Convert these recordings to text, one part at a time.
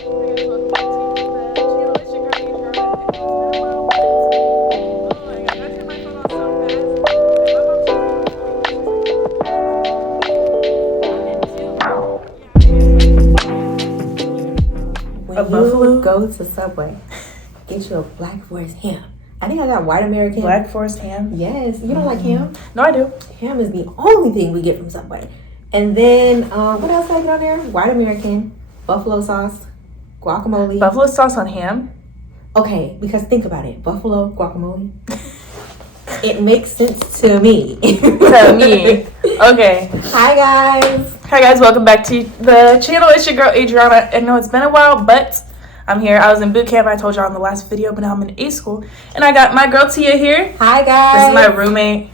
You go to Subway, get you a Black Forest ham. I think I got white American. Black Forest ham? Yes. You don't like ham? No, I do. Ham is the only thing we get from Subway. And then, what else did I get on there? White American, buffalo sauce, guacamole. Buffalo sauce on ham? Okay, because think about it. Buffalo guacamole. It makes sense to me. To me. Okay. Hi, guys. Hi, guys. Welcome back to the channel. It's your girl, Adriana. I know it's been a while, but I'm here. I was in boot camp. I told y'all in the last video, but now I'm in A school. And I got my girl, Tia, here. Hi, guys. This is my roommate.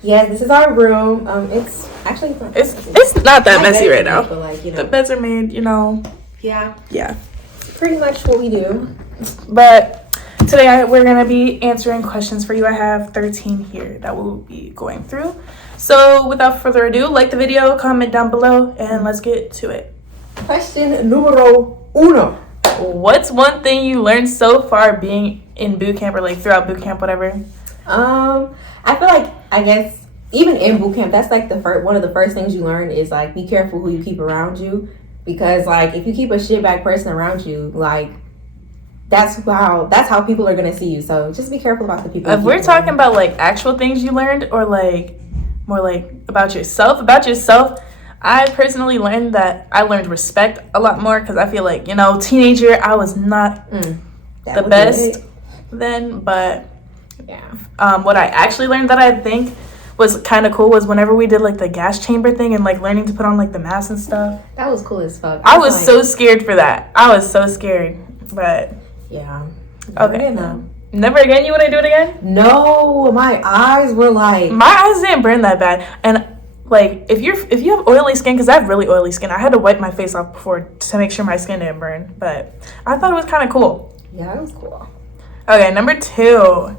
Yes, this is our room. It's actually... It's not that messy right now. But like, you know. The beds are made, you know. Yeah. Yeah. Pretty much what we do. But today we're going to be answering questions for you. I have 13 here that we'll be going through. So without further ado, like the video, comment down below, and let's get to it. Question numero uno. What's one thing you learned so far being in boot camp or like throughout boot camp, whatever? I feel like, I guess, even in boot camp, that's like one of the first things you learn is like, be careful who you keep around you. Because like, if you keep a shitbag person around you, like, that's how people are gonna see you. So just be careful about the people. If we're talking about like actual things you learned, or like more like about yourself, I personally learned that I learned respect a lot more, because I feel like, you know, teenager, I was not the best then, but yeah. What I actually learned that I think was kind of cool was whenever we did like the gas chamber thing and like learning to put on like the mask and stuff. That was cool as fuck. I was so scared for that. I was so scared, but yeah. Okay. Never again? You want to do it again? No, my eyes were like... My eyes didn't burn that bad. And like, if you have oily skin, because I have really oily skin, I had to wipe my face off before to make sure my skin didn't burn. But I thought it was kind of cool. Yeah, it was cool. Okay, number 2.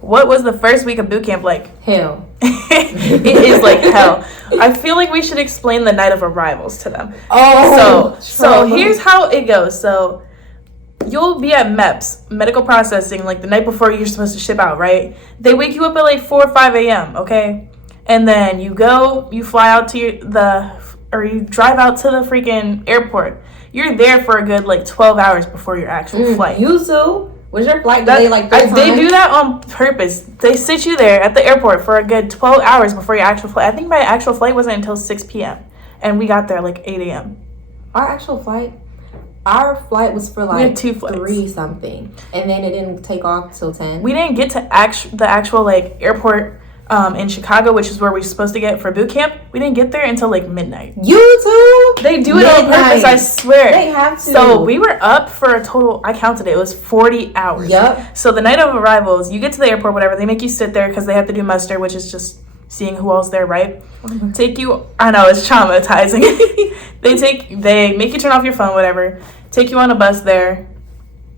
What was the first week of boot camp like? Hell. It is like hell. I feel like we should explain the night of arrivals to them. Oh, so here's how it goes. So you'll be at MEPS, medical processing, like the night before you're supposed to ship out, right? They wake you up at like 4 or 5 a.m., okay? And then you fly out to you drive out to the freaking airport. You're there for a good like 12 hours before your actual flight. You too? Was your flight delayed like 3 times? They do that on purpose. They sit you there at the airport for a good 12 hours before your actual flight. I think my actual flight wasn't until 6 p.m. And we got there like 8 a.m. Our flight was for like 2 flights. 3 something. And then it didn't take off till 10. We didn't get to the actual like airport in Chicago, which is where we're supposed to get for boot camp. We didn't get there until like midnight. You too? They do it on purpose, I swear. They have to. So we were up for a total, I counted it was 40 hours. Yep. So the night of arrivals, you get to the airport, whatever, they make you sit there because they have to do muster, which is just seeing who else there, right? Take you, I know, it's traumatizing. They make you turn off your phone, whatever, take you on a bus there.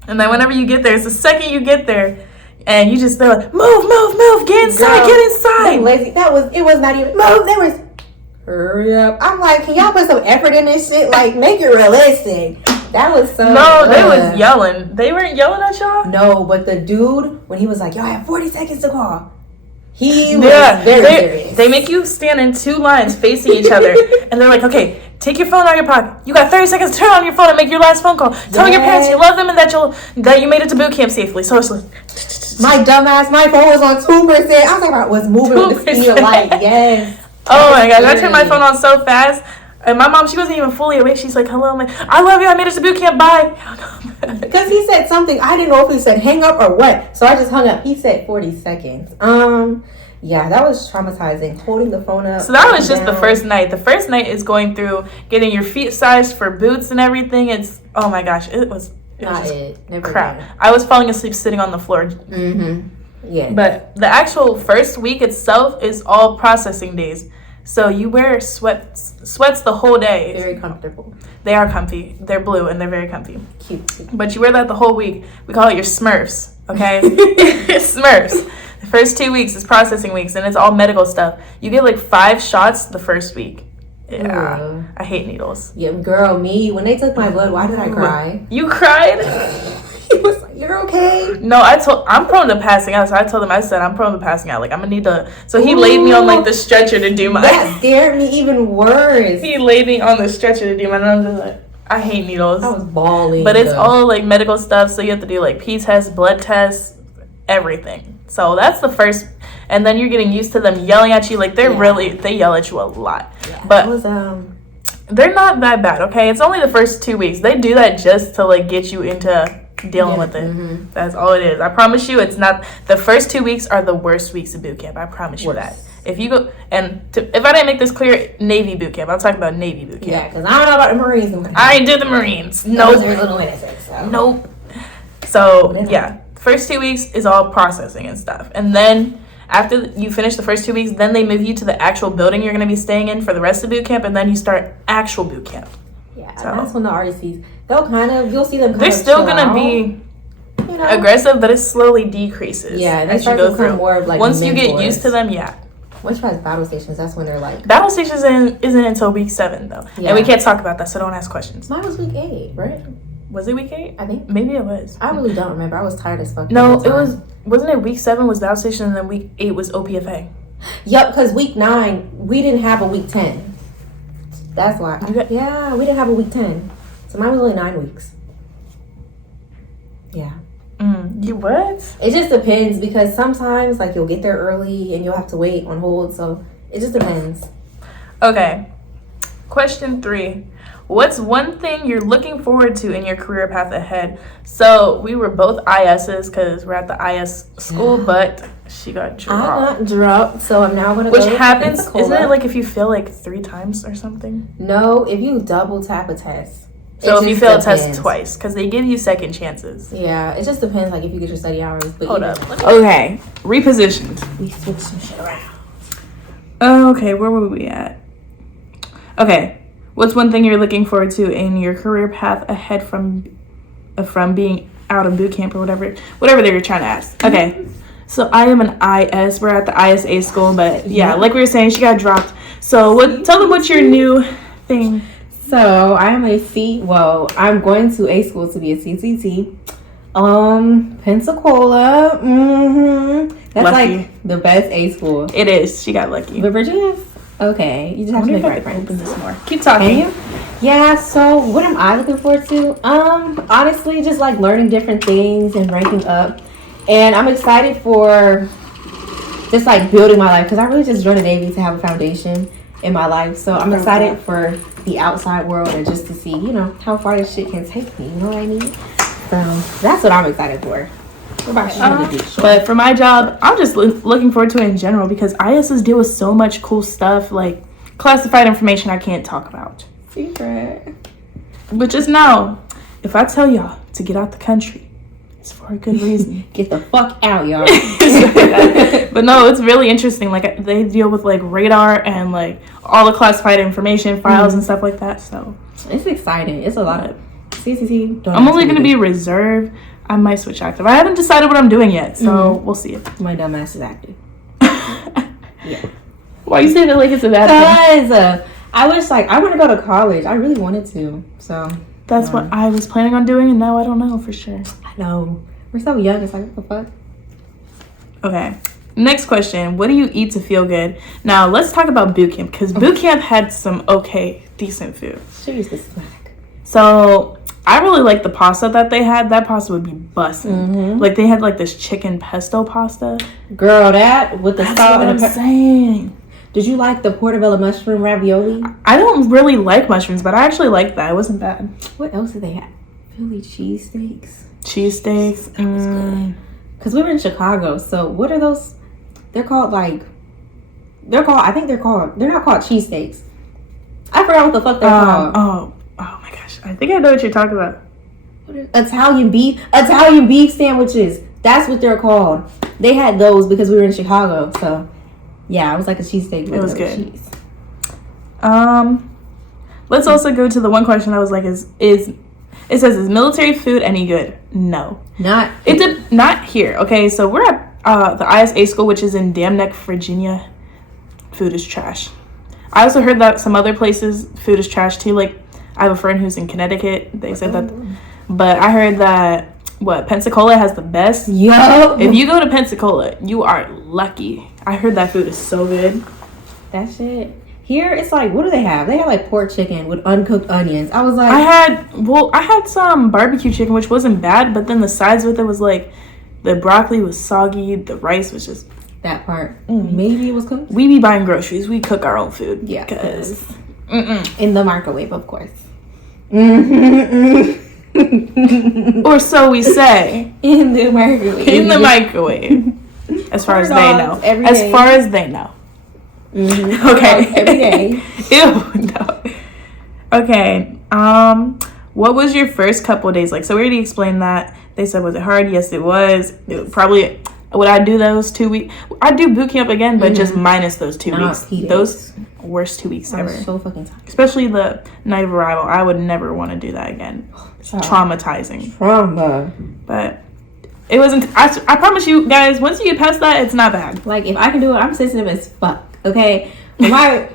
And then whenever you get there, it's the second you get there, and you just, they're like, move, get inside, Girl, get inside. Lazy. It was not even, move, there was, hurry up. I'm like, can y'all put some effort in this shit? Like, make it realistic. That was so... No, they was yelling. They weren't yelling at y'all? No, but the dude, when he was like, y'all have 40 seconds to call, he was very serious. They make you stand in 2 lines facing each other, and they're like, okay, take your phone out of your pocket. You got 30 seconds to turn on your phone and make your last phone call. Tell your parents you love them and that you made it to boot camp safely. So it's like... My dumbass, my phone was on 2%. I was like, was moving with the speed of light. Yes. Oh my gosh, I turned my phone on so fast. And my mom, she wasn't even fully awake. She's like, hello. I'm like, I love you. I made it to boot camp. Bye. Because he said something. I didn't know if he said hang up or what. So I just hung up. He said 40 seconds. Yeah, that was traumatizing. Holding the phone up. So that was just the first night. The first night is going through getting your feet sized for boots and everything. It's, oh my gosh, it was Never crap. again. I was falling asleep sitting on the floor. Yeah. But the actual first week itself is all processing days. So you wear sweats the whole day. Very comfortable. They are comfy. They're blue and they're very comfy. Cute. But you wear that the whole week. We call it your Smurfs, okay? Smurfs. The first 2 weeks is processing weeks, and it's all medical stuff. You get like 5 shots the first week. Yeah. I hate needles. Yeah, girl, me. When they took my blood, why did I cry? You cried? He was like, "You're okay." No, I'm prone to passing out, so I told him, I said, I'm prone to passing out. Like, I'm gonna need to. So he laid me on like the stretcher to do my. That scared me even worse. He laid me on the stretcher to do my. And I'm just like, I hate needles. I was bawling. But it's all like medical stuff, so you have to do like pee tests, blood tests, everything. So that's the first, and then you're getting used to them yelling at you. Like they yell at you a lot. Yeah, but it was, they're not that bad. Okay, it's only the first 2 weeks. They do that just to like get you into dealing with it. Mm-hmm. That's all it is. I promise you, it's not. The first 2 weeks are the worst weeks of boot camp. I promise you that. If you go if I didn't make this clear, Navy boot camp. I'll talk about Navy boot camp. Yeah, because I don't know about the Marines. I ain't do the Marines. Nope. Those are little innocent. So. Nope. So yeah, first 2 weeks is all processing and stuff, and then after you finish the first 2 weeks, then they move you to the actual building you're going to be staying in for the rest of boot camp, and then you start actual boot camp. Yeah, so that's when the RDCs you'll see them. They're still gonna be aggressive, but it slowly decreases. Yeah, as you go through. More of like once mentors. you get used to them, yeah. Once you pass battle stations, that's when they're like. Battle stations isn't until week 7 though, and we can't talk about that, so don't ask questions. Mine was week 8, right? Was it week 8? I think maybe it was. I really don't remember. I was tired as fuck. No, it was. Wasn't it week 7 was battle station, and then week 8 was OPFA? Yep, because week 9 we didn't have a week 10. That's why. We didn't have a week 10, so mine was only 9 weeks. Yeah. You what? It just depends because sometimes like you'll get there early and you'll have to wait on hold, so it just depends. Okay. Question 3. What's one thing you're looking forward to in your career path ahead? So we were both ISs because we're at the IS school, but she got dropped. I got dropped, so I'm now going to go. Which happens, isn't it like if you fail like 3 times or something? No, if you double tap a test. So if you fail a test twice, because they give you second chances. Yeah, it just depends like if you get your study hours. But hold up. Okay, repositioned. We switched some shit around. Okay, where were we at? Okay. What's one thing you're looking forward to in your career path ahead from being out of boot camp or whatever they were trying to ask? Okay, so I am an IS. We're at the ISA school, but yeah, like we were saying, she got dropped. So tell them what's your new thing. So I am I'm going to a school to be a CCT. Pensacola. That's lucky. Like the best A school. It is. She got lucky. But Virginia's okay. You just have to make right friends. Open this more. Keep talking. Yeah. So what am I looking forward to? Honestly, just like learning different things and ranking up, and I'm excited for just like building my life because I really just joined the Navy to have a foundation in my life. So I'm excited for the outside world and just to see, how far this shit can take me. You know what I mean? So that's what I'm excited for. What about you? But for my job, I'm just looking forward to it in general because ISs deal with so much cool stuff, like classified information I can't talk about. Secret. But just know, if I tell y'all to get out the country, it's for a good reason. Get the fuck out, y'all. But no, it's really interesting. Like they deal with like radar and like all the classified information files and stuff like that. So it's exciting. It's a lot of CCT. I'm only going to be reserve. I might switch active. I haven't decided what I'm doing yet, so we'll see it. My dumb ass is active. Yeah. Why you say that like it's a bad thing? Because I wish I want to go to college. I really wanted to. So that's what I was planning on doing, and now I don't know for sure. I know. We're so young. It's like, what the fuck? Okay. Next question. What do you eat to feel good? Now, let's talk about boot camp, because boot camp had some decent food. She used to snack. So, I really like the pasta that they had. That pasta would be bussin'. Like, they had, like, this chicken pesto pasta. Girl, that with the salt and the saying. Did you like the portobello mushroom ravioli? I don't really like mushrooms, but I actually liked that. It wasn't bad. What else did they have? Philly cheesesteaks. Cheesesteaks. That was good. Because we were in Chicago, so what are those? They're called I think they're not called cheesesteaks. I forgot what the fuck they're called. Oh my gosh. I think I know what you're talking about. Italian beef sandwiches. That's what they're called. They had those because we were in Chicago, so yeah, it was like a cheesesteak. It was good. Cheese. Let's also go to the one question I was like, it says, is military food any good? No. Not here. Okay, so we're at the ISA school, which is in Dam Neck, Virginia. Food is trash. I also heard that some other places food is trash too. Like I have a friend who's in Connecticut. They said that, but I heard that Pensacola has the best. Yup. If you go to Pensacola, you are lucky. I heard that food is so good. That shit. Here it's like, what do they have? They have like pork chicken with uncooked onions. I was like, I had some barbecue chicken, which wasn't bad, but then the sides with it was like the broccoli was soggy, the rice was just that part. Maybe it was cooked. We be buying groceries. We cook our own food. Yeah, because in the microwave, of course. Or so we say. In the microwave. In the microwave. As far as they know. As far as they know. Okay. Every day. Ew. No. Okay. What was your first couple of days like? So we already explained that. They said, was it hard? Yes, it was. Probably. Would I do those 2 weeks? I'd do boot camp again, but just minus those 2 weeks. Those worst 2 weeks ever. So fucking tired. Especially the night of arrival. I would never want to do that again. It's traumatizing. Trauma. But it wasn't. I promise you guys, once you get past that, it's not bad. Like, if I can do it, I'm sensitive as fuck. Okay? I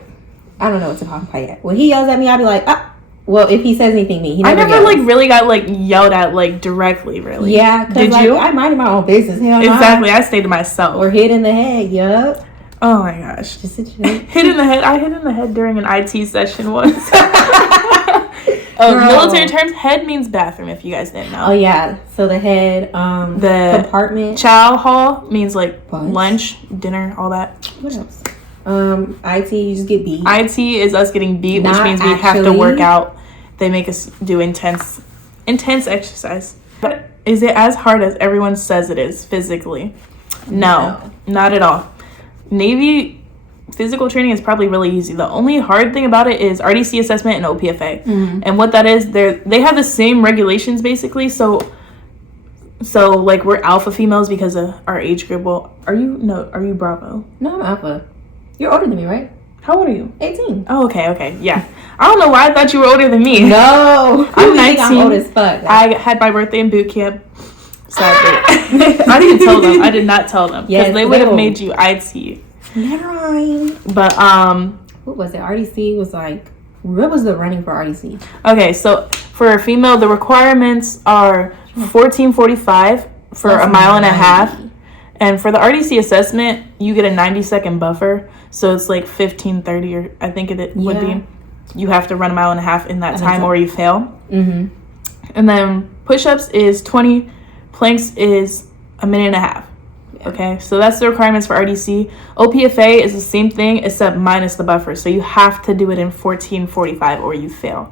don't know what to talk about yet. When he yells at me, I'll be like, ah. Well, if he says anything mean, he never I never yells. like really got like yelled at like directly, really. Yeah, because like, I minded my own business. Hell exactly, I stayed to myself. Or hit in the head, yup. Oh my gosh. Just a joke. Hit in the head. I hit in the head during an IT session once. Military terms, head means bathroom, if you guys didn't know. Oh yeah. So the head, the compartment. Chow hall means like Bunch. Lunch, dinner, all that. What else? IT, you just get beat. IT is us getting beat, which means we have to work out. They make us do intense exercise. But is it as hard as everyone says it is physically? No, not at all. Navy physical training is probably really easy. The only hard thing about it is RDC assessment and OPFA. And what that is, they have the same regulations basically. So like we're alpha females because of our age group. Well, are you Bravo? No, I'm alpha. You're older than me, right? How old are you? 18. Oh, okay. Yeah. I don't know why I thought you were older than me. No. I'm 19. I'm old as fuck. I had my birthday in boot camp. Sadly. I didn't tell them. I did not tell them. Because they would have made you IT. Never mind. But, what was it? RDC was like, what was the running for RDC? Okay, so for a female, the requirements are 14:45 for a mile and a half. And for the RDC assessment, you get a 90-second buffer. So it's like 15:30, or I think it would be. You have to run a mile and a half in that time or you fail. And then push-ups is 20. Planks is a minute and a half. Okay, so that's the requirements for RDC. OPFA is the same thing except minus the buffer. So you have to do it in 14:45 or you fail.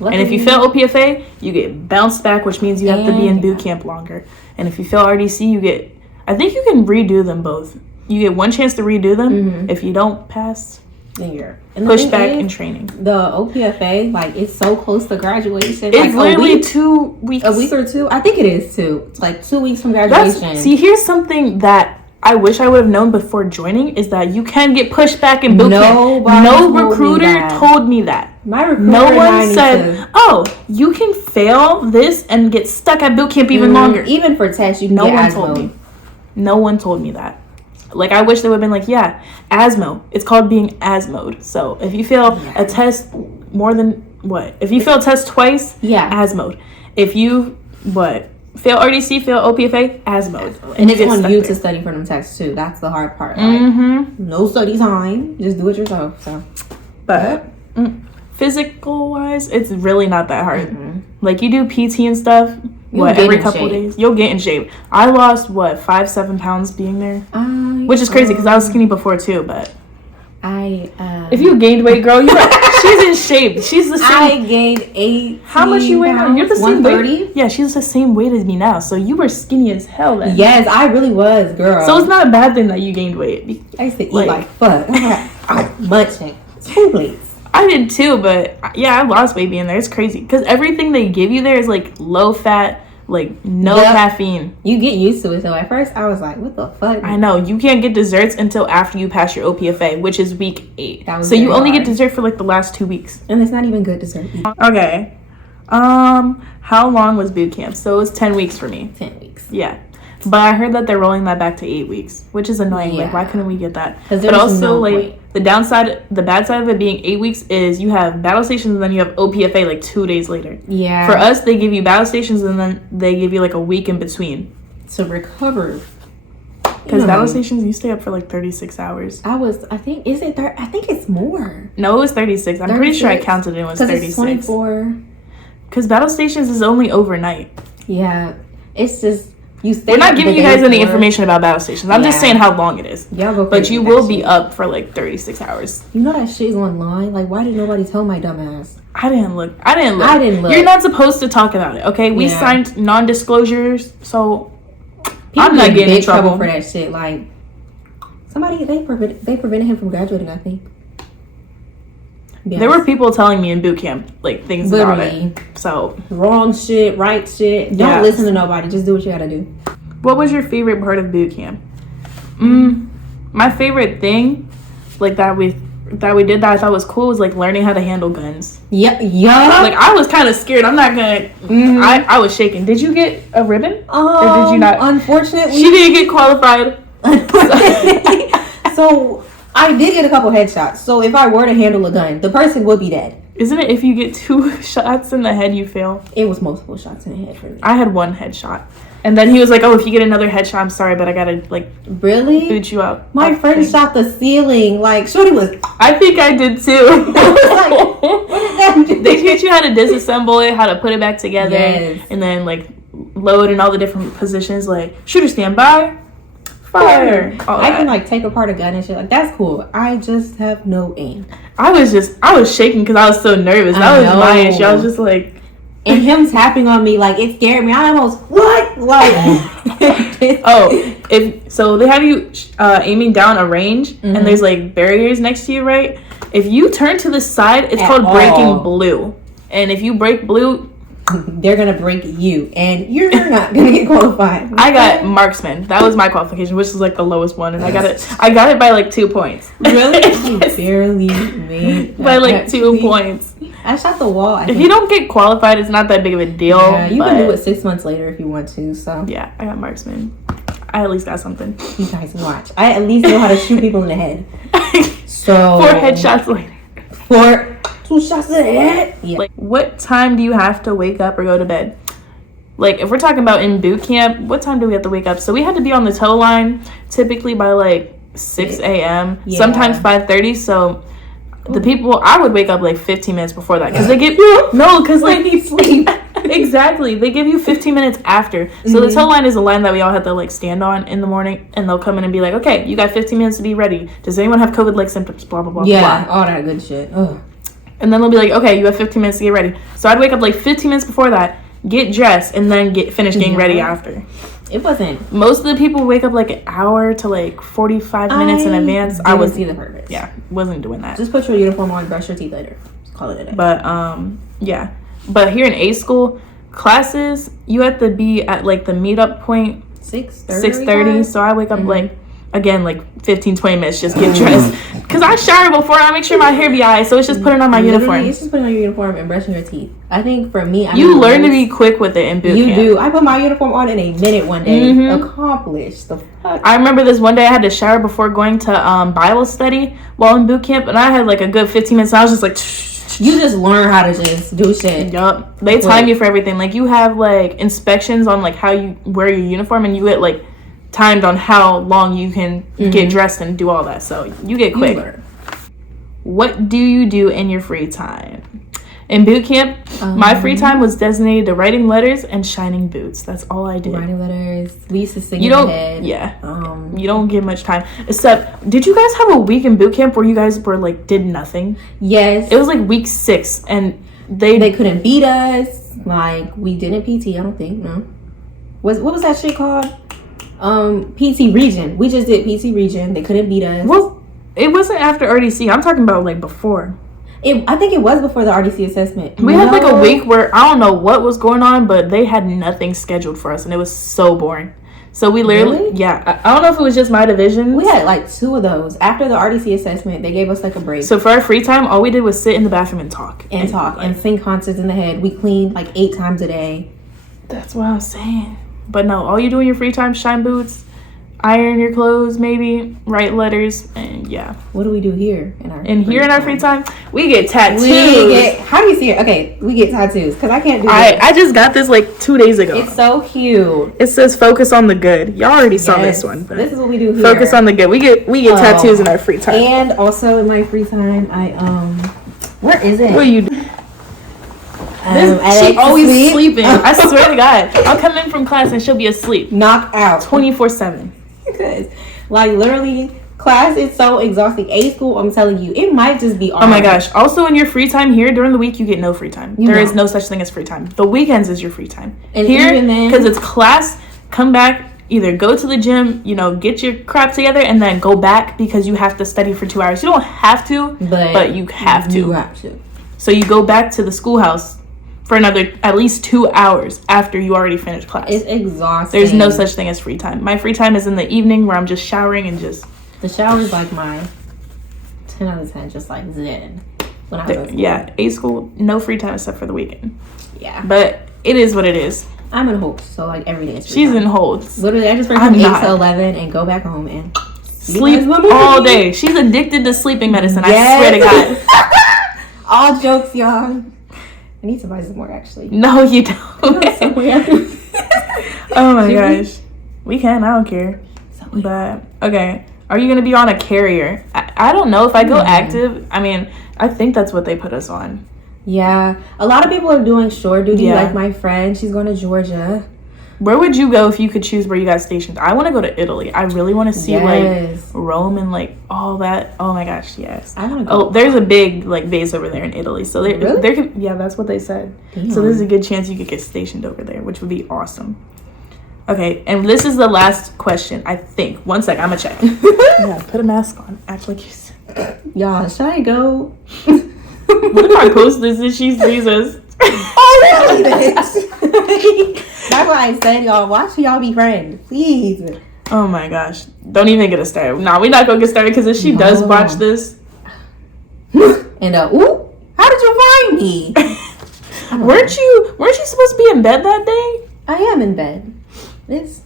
And if you fail OPFA, you get bounced back, which means you have to be in boot camp longer. And if you fail RDC, I think you can redo them both. You get one chance to redo them. If you don't pass, then you're pushed back in training. The OPFA, like, it's so close to graduation. It's like literally 2 weeks. A week or two? I think it is 2. It's like 2 weeks from graduation. See, here's something that I wish I would have known before joining is that you can get pushed back in boot camp. No recruiter told me that. My recruiter, no one said, "Oh, you can fail this and get stuck at boot camp even longer." Even for tests, you can get ASMO. Told me. No one told me that. Like, I wish they would have been like, yeah, ASMO. It's called being ASMO'd. So if you fail a test if you fail a test twice, ASMO'd. If you fail RDC, fail OPFA, ASMO'd. And it's on you to study for them tests too. That's the hard part. Like, no study time. Just do it yourself. So, but physical wise, it's really not that hard. Like, you do PT and stuff. Every couple days you'll get in shape. I lost 5-7 pounds being there, which is crazy because I was skinny before too. But if you gained weight, girl, she's in shape. She's the same. I gained 8. How much you weigh now? You're the same 130. weight. Yeah, she's the same weight as me now. So you were skinny as hell then. Yes, I really was, girl. So it's not a bad thing that you gained weight. I used to eat like fuck. I'm munching 2 plates. I did too, but yeah, I lost weight being there. It's crazy because everything they give you there is like low fat, like no caffeine. You get used to it. So at first I was like, what the fuck? I know. You can't get desserts until after you pass your OPFA, which is week 8. So you only get dessert for like the last 2 weeks. And it's not even good dessert. Okay. How long was boot camp? So it was 10 weeks for me. 10 weeks. Yeah. But I heard that they're rolling that back to 8 weeks, which is annoying. Like, why couldn't we get that? But also, the The bad side of it being 8 weeks is you have battle stations and then you have OPFA like 2 days later. Yeah. For us, they give you battle stations and then they give you like a week in between to recover. Because battle stations, you stay up for like 36 hours. I think it's more. No, it was 36. I'm 36? Pretty sure I counted it was 36. It's 24. Because battle stations is only overnight. Yeah. It's just, you stay. We're not giving you guys any information about battle stations. I'm just saying how long it is. Y'all go but you will be up for like 36 hours. You know that shit's online? Like, why did nobody tell my dumb ass? I didn't look. You're not supposed to talk about it, okay? We signed non-disclosures, so people I'm not getting in trouble for that shit. Like, somebody, they prevented him from graduating, I think. Yes. There were people telling me in boot camp, like, things about it. So, wrong shit, right shit. Don't listen to nobody. Just do what you gotta do. What was your favorite part of boot camp? My favorite thing, like, that we did that I thought was cool was, like, learning how to handle guns. Yeah. Like, I was kind of scared. I'm not gonna... I was shaking. Did you get a ribbon? Or did you not? Unfortunately. She didn't get qualified. So, I did get a couple headshots. So, if I were to handle a gun, the person would be dead. Isn't it if you get 2 shots in the head, you fail? It was multiple shots in the head for me. I had 1 headshot. And then he was like, oh, if you get another headshot, I'm sorry, but I gotta, like... Really? Boot you out. My friend shot the ceiling. Like, shorty was... I think I did, too. They teach you how to disassemble it, how to put it back together. Yes. And then, like, load in all the different positions. Like, shooter stand by. Fire. I can like take apart a gun and shit. Like, that's cool. I just have no aim. I was shaking because I was so nervous. That was my issue. I was just like, and him tapping on me, like, it scared me. I almost like so they have you aiming down a range and there's like barriers next to you, right? If you turn to the side, it's called breaking blue. And if you break blue, they're gonna break you, and you're not gonna get qualified. I got marksman. That was my qualification, which is like the lowest one, and I got it by like 2 points. Really? You barely made by like 2 points. I shot the wall. If you don't get qualified, it's not that big of a deal. Yeah, you can do it 6 months later if you want to. So yeah, I got marksman. I at least got something. You guys watch. I at least know how to shoot people in the head. So 4 headshots later. 2 shots in the head. Yeah. Like, what time do you have to wake up or go to bed? Like, if we're talking about in boot camp, what time do we have to wake up? So we had to be on the tow line typically by like 6 a.m. Sometimes 5:30. So the people, I would wake up like 15 minutes before that because they give because like need sleep. Exactly, they give you 15 minutes after. So the tow line is a line that we all have to like stand on in the morning, and they'll come in and be like, okay, you got 15 minutes to be ready. Does anyone have COVID like symptoms? Blah blah blah. Yeah, blah. all that good shit. Ugh. And then they'll be like, okay, you have 15 minutes to get ready. So I'd wake up like 15 minutes before that, get dressed, and then finish getting ready after. It wasn't. Most of the people wake up like an hour to like 45 minutes in advance. I was see the purpose. Yeah, wasn't doing that. Just put your uniform on, brush your teeth later. Just call it a day. But yeah. But here in A school, classes, you have to be at like the meetup point 6:30. So I wake up like, again, like 15-20 minutes, just get dressed, because I shower before. I make sure my hair be alright, so it's just putting on my uniform. It's just putting on your uniform and brushing your teeth. I think for me, you learn to be quick with it in boot camp. You do. I put my uniform on in a minute one day. Accomplished. The fuck. I remember this one day I had to shower before going to Bible study while in boot camp, and I had like a good 15 minutes. And I was just like, you just learn how to just do shit. Yup. They time you for everything. Like, you have like inspections on like how you wear your uniform, and you get like timed on how long you can get dressed and do all that, so you get quick. What do you do in your free time? In boot camp, my free time was designated to writing letters and shining boots. That's all I did. Writing letters. We used to sing in the head. Yeah. You don't get much time. Except, did you guys have a week in boot camp where you guys were like did nothing? Yes. It was like week 6, and they couldn't beat us. Like, we didn't PT. I don't think. No. What was that shit called? PT region. We just did PT region. They couldn't beat us. Well, it wasn't after RDC. I'm talking about like before. I think it was before the RDC assessment. We had like a week where I don't know what was going on, but they had nothing scheduled for us, and it was so boring. So we literally, I don't know if it was just my division. We had like 2 of those. After the RDC assessment, they gave us like a break. So for our free time, all we did was sit in the bathroom and talk. And sing concerts in the head. We cleaned like 8 times a day. That's what I was saying. But no, all you do in your free time, shine boots, iron your clothes, maybe write letters, and yeah. What do we do here in our free time? We get tattoos. How do you see it? Okay, we get tattoos because I can't do I just got this like 2 days ago. It's so cute. It says focus on the good. Y'all already saw this one. But this is what we do here. Focus on the good. We get tattoos in our free time. And also in my free time, I where is it? What do you do? She always sleeping. I swear to God, I'll come in from class and she'll be asleep, knocked out 24/7. Because like literally, class is so exhausting. A school, I'm telling you, it might just be. Oh my gosh! Also, in your free time here during the week, you get no free time. There is no such thing as free time. The weekends is your free time. And here, because it's class, come back. Either go to the gym, get your crap together, and then go back because you have to study for 2 hours. You don't have to, but you have to. You have to. So you go back to the schoolhouse for another at least 2 hours after you already finished class. It's exhausting. There's no such thing as free time. My free time is in the evening where I'm just showering and just... The shower is like my 10 out of 10, just like zen. When I was yeah, A school, no free time except for the weekend. Yeah. But it is what it is. I'm in Holtz, so like every day is free She's time. in Holtz. Literally, I just work from 8 to 11 and go back home and sleep all day. She's addicted to sleeping medicine. Yes. I swear to God. All jokes, y'all. I need to buy some more, actually. No, you don't. Oh my gosh. We can. I don't care. But, okay. Are you going to be on a carrier? I don't know if I go active. I mean, I think that's what they put us on. Yeah. A lot of people are doing shore duty. Like my friend, she's going to Georgia. Where would you go if you could choose where you got stationed? I want to go to Italy. I really want to see like Rome and like all that. Oh my gosh, yes. I want to go. Oh, there's a big like base over there in Italy. So there could, that's what they said. Damn. So there's a good chance you could get stationed over there, which would be awesome. Okay, and this is the last question, I think. 1 sec, I'm gonna check. Yeah, put a mask on. Act like you said. Y'all, should I go? What if I post this and she sees us? Oh, really, bitch? That's why I said, y'all, watch who y'all be friends, please. Oh my gosh. Don't even get us started. Nah, we're not gonna get started because if she does watch this. And ooh, how did you find me? Weren't you supposed to be in bed that day? I am in bed. Is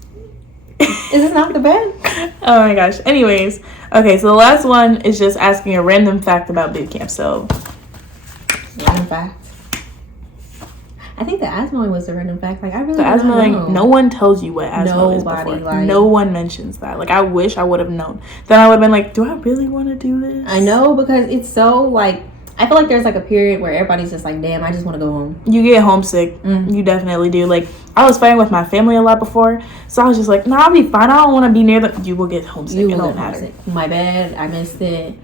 this not the bed? Oh my gosh. Anyways, okay, so the last one is just asking a random fact about Bootcamp. So random fact. I think the asthma one was a random fact. Like I really the asthma one, no one tells you what asthma is before. Like, no one mentions that. Like I wish I would have known. Then I would have been like, do I really want to do this? I know, because it's so like I feel like there's like a period where everybody's just like, damn, I just want to go home. You get homesick. You definitely do. Like I was fighting with my family a lot before, so I was just like, nah, I'll be fine. I don't want to be near them. You will get homesick. It don't matter. My bed, I missed it.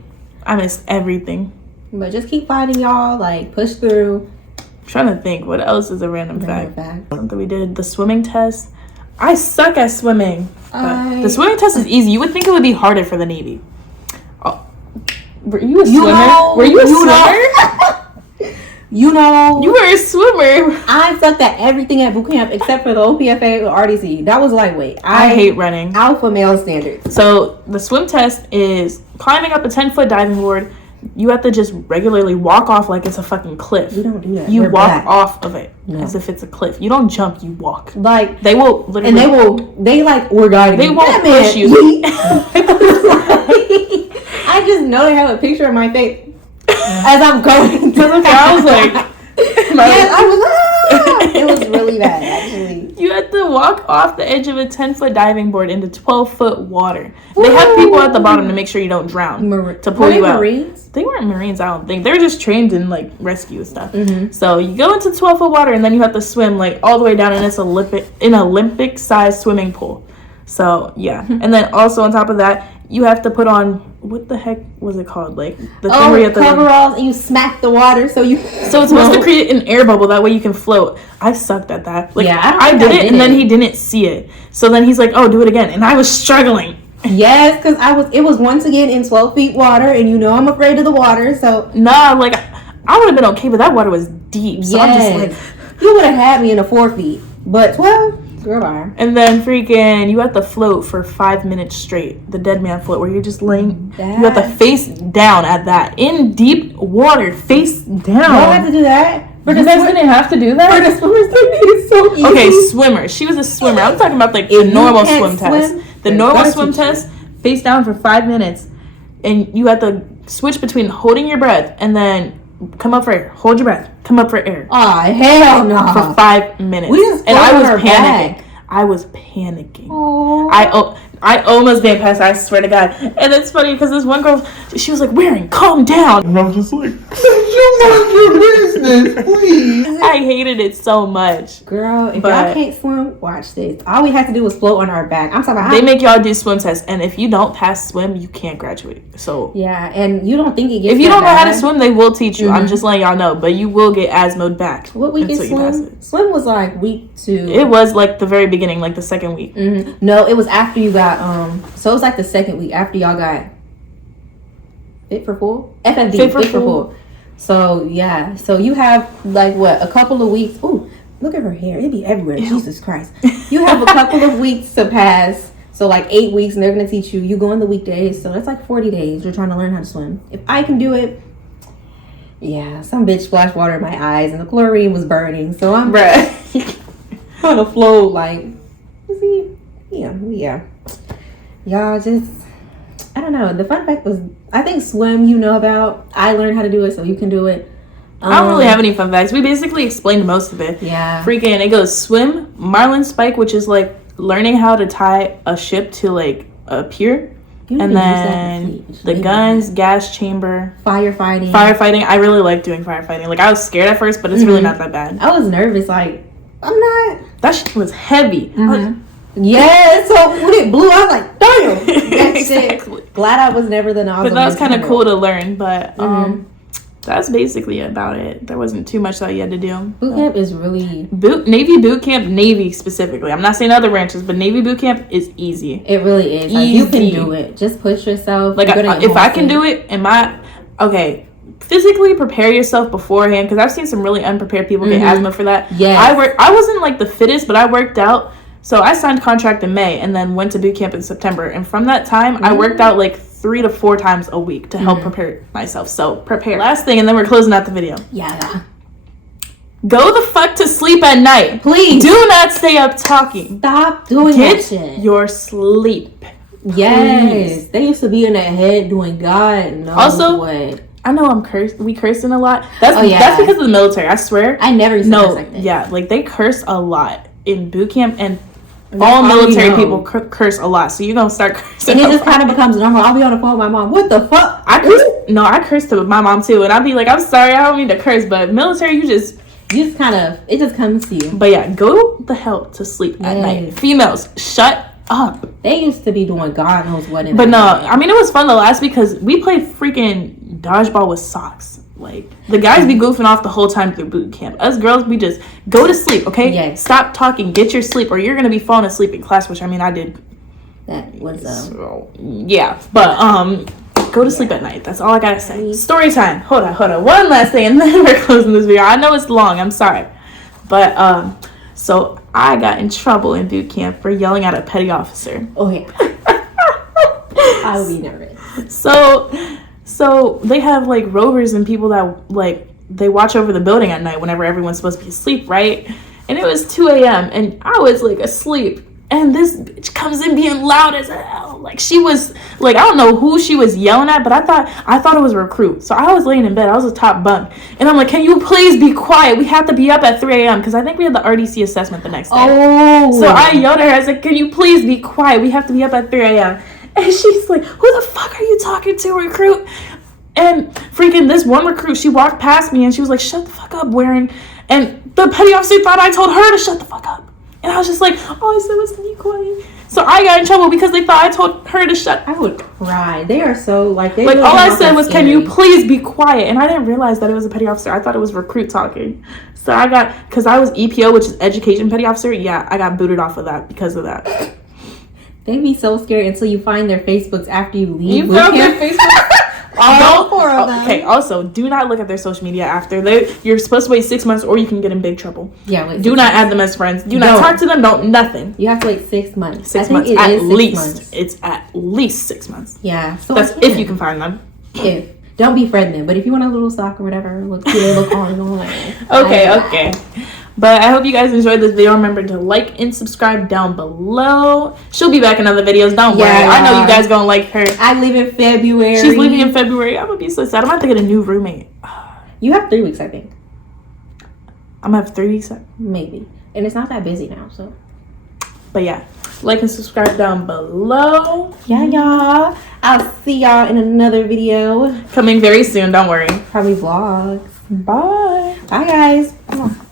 I missed everything. But just keep fighting, y'all. Like push through. I'm trying to think what else is a random fact. Something we did, the swimming test. I suck at swimming. The swimming test is easy. You would think it would be harder for the Navy. Were you a swimmer? Were you a swimmer? You were a swimmer. I sucked at everything at boot camp except for the OPFA or RDC. That was lightweight. I hate running. Alpha male standards. So the swim test is climbing up a 10-foot diving board. You have to just regularly walk off like it's a fucking cliff. You don't do that. You walk off of it as if it's a cliff. You don't jump, you walk. Like they will literally, and they we're guiding. They won't push you. I just know they have a picture of my face as I'm going. I was like, yes, I was. It was really bad, actually. You had to walk off the edge of a 10-foot diving board into 12-foot water. They have people at the bottom to make sure you don't drown. To pull you out. Marines? They weren't Marines, I don't think. They were just trained in like rescue stuff. So you go into 12-foot water and then you have to swim like all the way down in this Olympic-sized swimming pool. So yeah, and then also on top of that, you have to put on, what the heck was it called? Like the thing where you have to coveralls and you smack the water so it's supposed to create an air bubble, that way you can float. I sucked at that. Like yeah, I did it and then he didn't see it. So then he's like, oh, do it again, and I was struggling. Yes, because it was once again in 12 feet water, and I'm afraid of the water, so nah, like I would have been okay, but that water was deep. So I'm just like, you would have had me in a 4 feet, but 12. And then freaking you have to float for 5 minutes straight, the dead man float, where you're just laying, you have to face down at that in deep water, face down. You don't have to do that. You guys didn't have to do that? For the swimmers, it's so easy. Okay, swimmer. She was a swimmer. I'm talking about like the normal swim test. The They normal gotta swim teach you. test, face down for 5 minutes, and you have to switch between holding your breath and then come up for air, hold your breath, come up for air. Oh, hell no. For 5 minutes. We just and I was our panicking. back. I was panicking. Oh. I almost didn't pass. I swear to God. And it's funny because this one girl, she was like, "Wearing, calm down." And I'm just like, you mind your business, please. I hated it so much. Girl, if But- y'all can't swim, watch this. All we had to do was float on our back. I'm talking about They make y'all do swim tests, and if you don't pass swim, you can't graduate. So yeah, and you don't think it gets if you that don't know how to bad? swim, they will teach you. I'm Mhm. just letting y'all know, but you will get asthma back. What week is until you pass swim? it. Swim was like week 2. It was like the very beginning, like the second week. No, it was after you got so it was like the second week after y'all got fit for full. FFD, Fit for full. So yeah, so you have like what, a couple of weeks. Ooh, look at her hair, it'd be everywhere. Ew. Jesus Christ. You have a couple of weeks to pass. So like 8 weeks, and they're gonna teach you. You go on the weekdays, so that's like 40 days. You're trying to learn how to swim. If I can do it, yeah, some bitch splashed water in my eyes, and the chlorine was burning. So I'm on a float, like, yeah. Y'all just, I don't know. The fun fact was, I think swim you know about. I learned how to do it, so you can do it. I don't really have any fun facts. We basically explained most of it. Yeah. Freaking, it goes swim, marlin spike, which is like learning how to tie a ship to like a pier. You And can use that then to sleep. the Maybe guns, not. gas chamber, Firefighting. firefighting. I really like doing firefighting. Like I was scared at first, but it's really not that bad. I was nervous, like, I'm not. That shit was heavy. Yeah, so when it blew, I was like, damn. That Exactly. shit. Glad I was never the nozzle. But that was kind of girl. cool to learn. But that's basically about it. There wasn't too much that you had to do. Boot camp is really. Navy boot camp, Navy specifically. I'm not saying other ranches, but Navy boot camp is easy. It really is. Like, you can Easy. do it. Just push yourself. Like if I can do it, physically prepare yourself beforehand, because I've seen some really unprepared people get asthma for that. Yes. I wasn't like the fittest, but I worked out. So I signed contract in May and then went to boot camp in September. And from that time, I worked out like 3 to 4 times a week to help prepare myself. So prepare. Last thing, and then we're closing out the video. Yeah. Go the fuck to sleep at night. Please. Do not stay up talking. Stop doing that Get shit. your sleep. Yes. Please. They used to be in their head doing God knows Also, what. I know I'm cursed. We cursing a lot. That's yeah. that's because of the military. I swear. I never used to curse No, like that. yeah, like they curse a lot in boot camp, and That's all all you military know. people curse a lot. So you're gonna start cursing. And it a just lot. kind of becomes normal. I'll be on the phone with my mom. What the fuck? I curse to my mom too, and I'll be like, I'm sorry, I don't mean to curse, but military, you just. You just kind of, it just comes to you. But yeah, go the hell to sleep at night. Yes. Females, shut up. They used to be doing God knows what in But the no, night. I mean, it was fun the last week because we played freaking dodgeball with socks. Like, the guys be goofing off the whole time through boot camp. Us girls, we just go to sleep, okay? Yes. Stop talking, get your sleep, or you're going to be falling asleep in class, which, I mean, I did. That was So, yeah. But, go to sleep at night. That's all I got to say. Story time. Hold on. One last thing, and then we're closing this video. I know it's long. I'm sorry. But, so I got in trouble in boot camp for yelling at a petty officer. Oh yeah. I would be nervous. So they have like rovers and people that like they watch over the building at night whenever everyone's supposed to be asleep, right? And it was 2 a.m. and I was like asleep, and this bitch comes in being loud as hell. Like she was like, I don't know who she was yelling at, but I thought it was a recruit. So I was laying in bed. I was a top bunk, and I'm like, can you please be quiet? We have to be up at 3 a.m. because I think we had the RDC assessment the next day. Oh. So I yelled at her. I said, can you please be quiet? We have to be up at 3 a.m. And she's like, who the fuck are you talking to, recruit? And freaking this one recruit, she walked past me and she was like, shut the fuck up, wearing. And the petty officer thought I told her to shut the fuck up. And I was just like, all I said was to be quiet. So I got in trouble because they thought I told her to shut. I would cry. They are so like they. Like really all I not said that was, scary. can you please be quiet? And I didn't realize that it was a petty officer. I thought it was recruit talking. So I got, because I was EPO, which is education petty officer. Yeah, I got booted off of that because of that. They be so scary until you find their Facebooks after you leave. You boot found camp. their Facebook? All 4 of them. Okay, also, do not look at their social media after. You're supposed to wait 6 months or you can get in big trouble. Yeah. Wait, Do not add them as friends. Do not talk to them. Don't nothing. You have to wait 6 months. 6 I think months it at is 6 least. months. It's at least 6 months. Yeah. So That's if you can find them. If don't befriend them, but if you want a little sock or whatever, look cute, look on. Okay. But I hope you guys enjoyed this video. Remember to like and subscribe down below. She'll be back in other videos. Don't worry. I know you guys gonna like her. I leave in February. She's leaving in February. I'm gonna be so sad. I'm gonna have to get a new roommate. You have 3 weeks, I think. I'm gonna have 3 weeks. Maybe. And it's not that busy now, so. But yeah, like and subscribe down below. Yeah, y'all. I'll see y'all in another video. Coming very soon. Don't worry. Probably vlogs. Bye. Bye, guys. Come on.